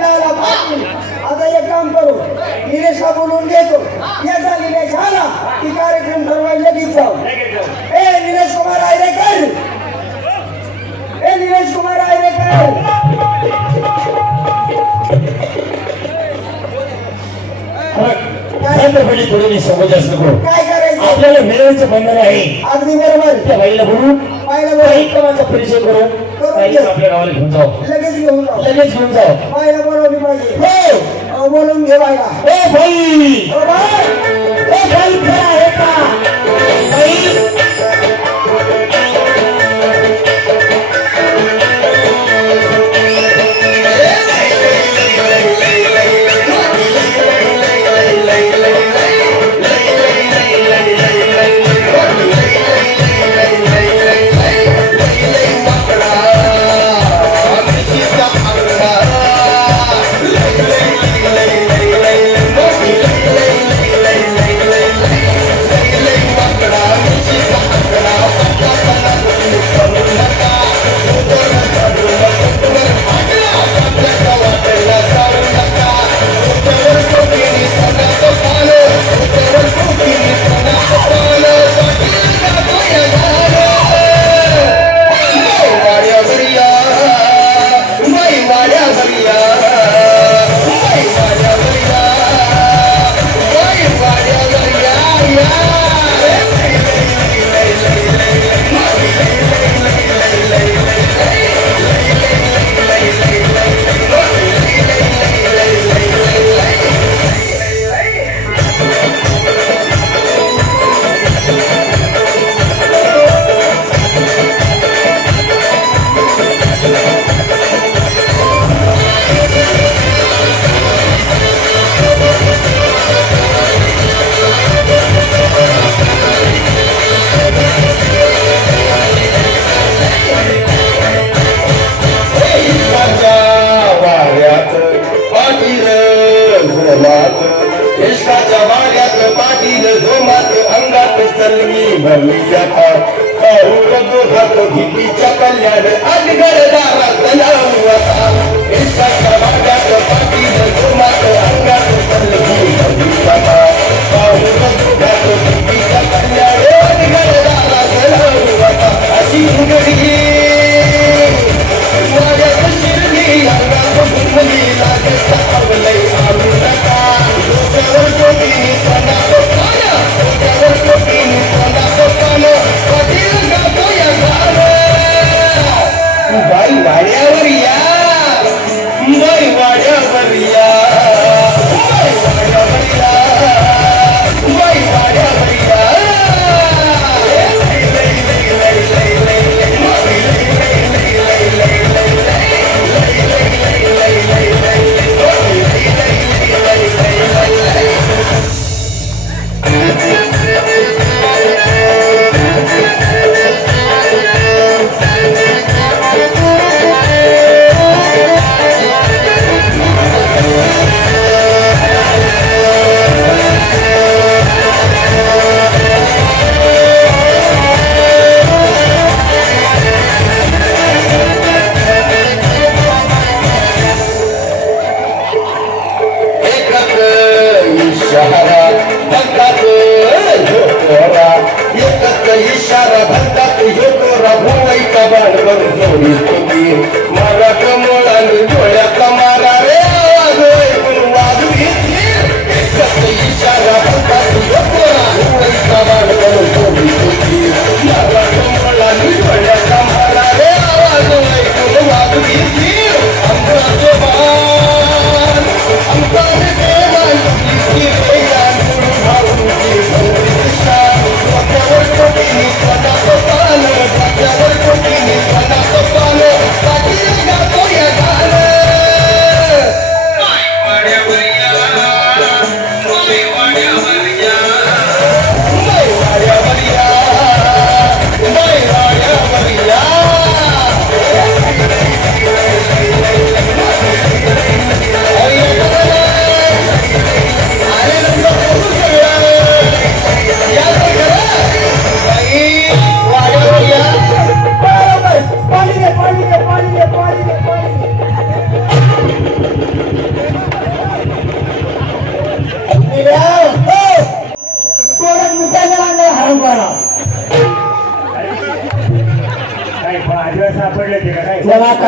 पाटील आता एक काम करू निलेशला बोलून घेतो याचा निलेश झाला की कार्यक्रम ठरवायला लगेच जाऊ ए निलेश कुमार आयरेकर ए निलेश कुमार आयरेकर थोडी समज असतो काय करायचं आपल्याला मिळवायचं बंधन आहे अगदी बरोबर त्या बाईला बोलून काही कामाचा परिचय करून काही आपल्या गावाला घेऊन जाऊ लगेच घेऊन जाऊ लगेच घेऊन जाऊ बाईला बोलवली पाहिजे हो बोलून घे बाईला ओ भाई ओ बाई खरं आहे का बाई Let's go.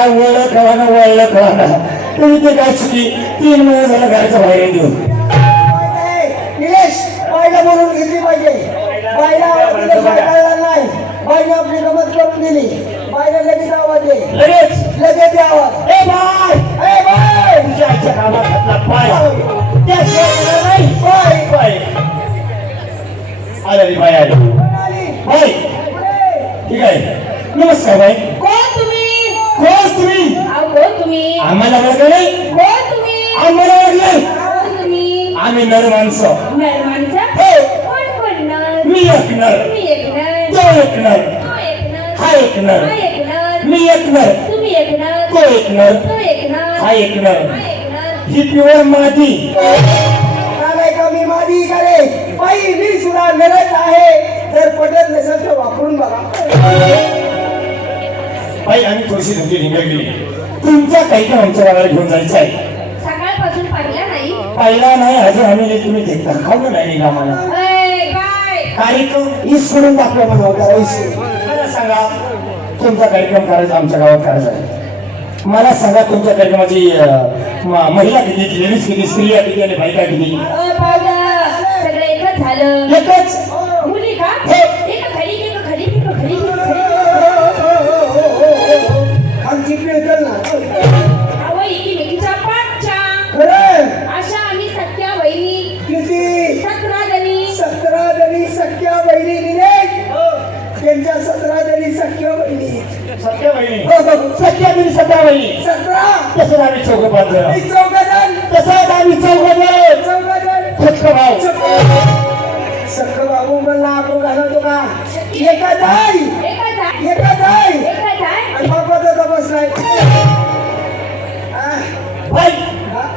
वळलं कळाना तुम्ही ते काय चुकी 3 महिने झाला घराच्या बाहेर देऊन निलेश बाईला बोलून घेतली पाहिजे बाईला कळला नाही बाईने आपली गमत करून दिली बाईला लगेच आवाज दे लगेच दे आवाज ए बाय तुझ्या आईच्या कामात घातला पाय त्याशिवाय नाही पाय आली बाय आली बाय ठीक आहे नमस्कार बाई कोण तुम्ही कोण तुम्ही आम्हाला ओळखलं नाही कोण तुम्ही आम्हाला ओळखलं कोण तुम्ही आम्ही नर माणसं नरमाणसा कोण नर मी एक नर तुम्ही एक नर तो एक नर तो एक नर हा एक नर हा एक नर मी एक नर तुम्ही एक नर तो एक नर तो एक नर हा एक नर हा एक नर ही प्युअर मादी काय कमी मादी करे बाई मी सुद्धा नरच आहे जर पटत नसेल तर वापरून बघा बाई आम्ही थोडीशी तुमची निघाली तुमच्या काही काम आमच्या गावाला घेऊन जायचं आहे सकाळपासून पाहिला नाही पहिला नाही अजून आम्ही तुम्ही देखता खाऊ नाही आम्हाला काय कार्यक्रम ईस करून दाखवा मला ईस मला सांगा तुमचा कार्यक्रम करायचा आमच्या गावात करायचा आहे मला सांगा तुमच्या कार्यक्रमाची महिला किती लेडीज किती स्त्रिया किती आणि बायका किती पाहुणा सगळं एकच झालं एकच मुली का हो. एक खरी खालची पिळकल ना अहो एकीमेकीच्या पाठच्या खरं अशा आम्ही सख्या वहिनी किती 17 जणी सख्या बहिणी निलेश त्यांच्या 17 जणी सख्या बहिणी सत्य बहिणी हो, हो. सत्या बिन सत्या बहिणी 17 तसंच आम्ही चौघ बांधलं मी चौघजण तसंच आम्ही चौघ चौघजण सख्ख भाऊ सख्ख बाबू मला आपण घालवतो का एका जाई एकच आहे एका जाई एकच आहे आणि बापाचा तपास नाही आ, बाई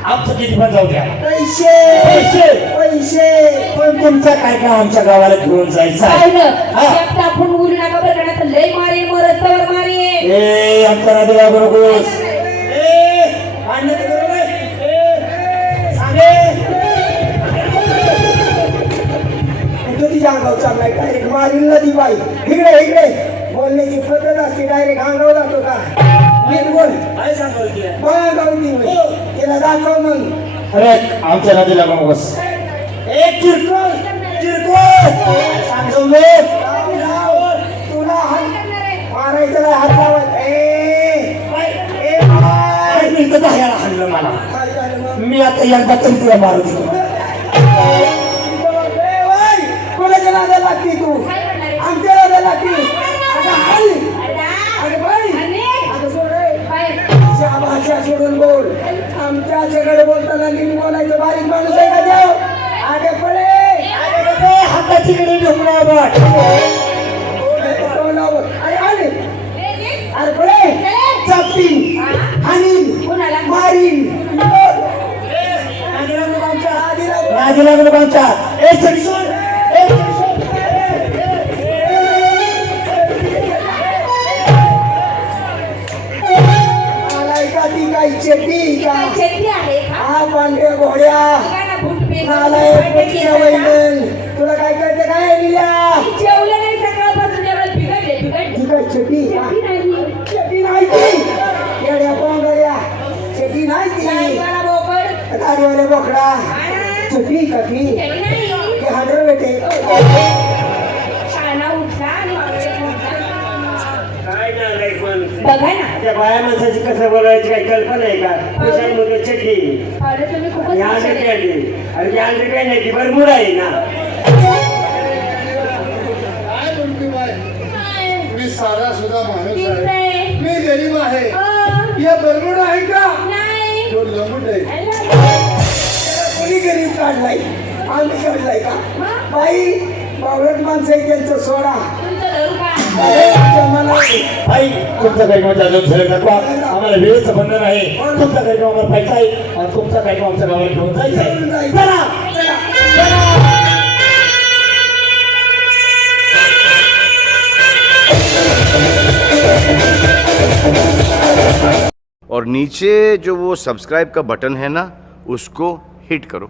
आमचं किती पण जाऊ द्या पैसे पैसे पैसे पण तुमचा काय काम आमच्या गावाला घेऊन जायचं आहे पाहिलं हा. शेपटा आपण बोलू नका बरं का नाही तर लय मारेन मग रस्त्यावर मारेन ए आमच्या नदीला बरोबर भांडण करू नये. सांगे तुझ्या अंगावर चाललाय डायरेक्ट मारील ना ती बाई इकडे बोलण्याची पद्धत असते डायरेक्ट अंगावर जातो का नीट बोल काय सांगाल की बघा गावती तिला दाखव मग अरे आमच्या नदीला बस एक किरकोळ सांगतो तुला मारायचं नाही, हात लावायचा हाणलं मला काय झालं मग? मी आता एकदा तरी तुला मारू देतो कोणाच्या नादाला लागती तू आमच्या नादाला लागती अगं हल अगं बाई अगं सोड रे. अशा भाषा सोडून बोल आमच्या सगळं बोलताना नीट बोलायचं बारीक माणूस आहे का देव अगं पळे हाताची कडे ढोकळा बाट तोंडावर. अरे आले अरे पळे चापटीन हानीन कोणाला? मारीन नादी लागलो आमच्या ए चढी सोड ए चढी सोड. आलाय का ती काही चेटी का काय चेती आहे का? हा पांढऱ्या घोड्या बघा ना, भूत पेन. आलाय पटक्या वैलन तुला काय कळतं काय लिहिल्या जेवलं नाही सकाळपासून जेवण बिघडले ती काय चेटी चेती नाही. चेटी नाही ती येड्या पोंगड्या चेटी नाही काय ती मला बोकड? दाढीवाले बोकडा आणा. चेटी का ती चेती नाही. ते हाडर बेटे शाळा उठला आणि वावरत उठला. काय नाही पण बघा ना त्या बाया माणसाची कसं बोलायची काही कल्पना आहे का कुशाल मध्ये चड्डी पावडं तुम्ही खूपच आणि हुशार अंडर आहे. पॅन्ट आणि ते अंडर पॅन्ट आहे ती बरमुडा आहे ना काय म्हणते बाय मी साधा सुद्धा माणूस ठीक आहे आहे. मी गरीब आहे अं, या बरमुडा आहे का नाही. तो लंबूट आहे कोणी गरीब काढलाय आम्ही काढलाय का बाई बावळट माणसं आहे त्यांचं सोडा तुमचं धरू का? आई तुमचा कार्यक्रम अजून झालं नको आम्हाला वेळेचं बंधन आहे तुमचा कार्यक्रम आम्हाला पाहिजे आहे आणि तुमचा कार्यक्रम आमच्या गावाला घेऊन जायचा आहे चला और नीचे जो वो सब्सक्राइब का बटन है ना उसको हिट करो।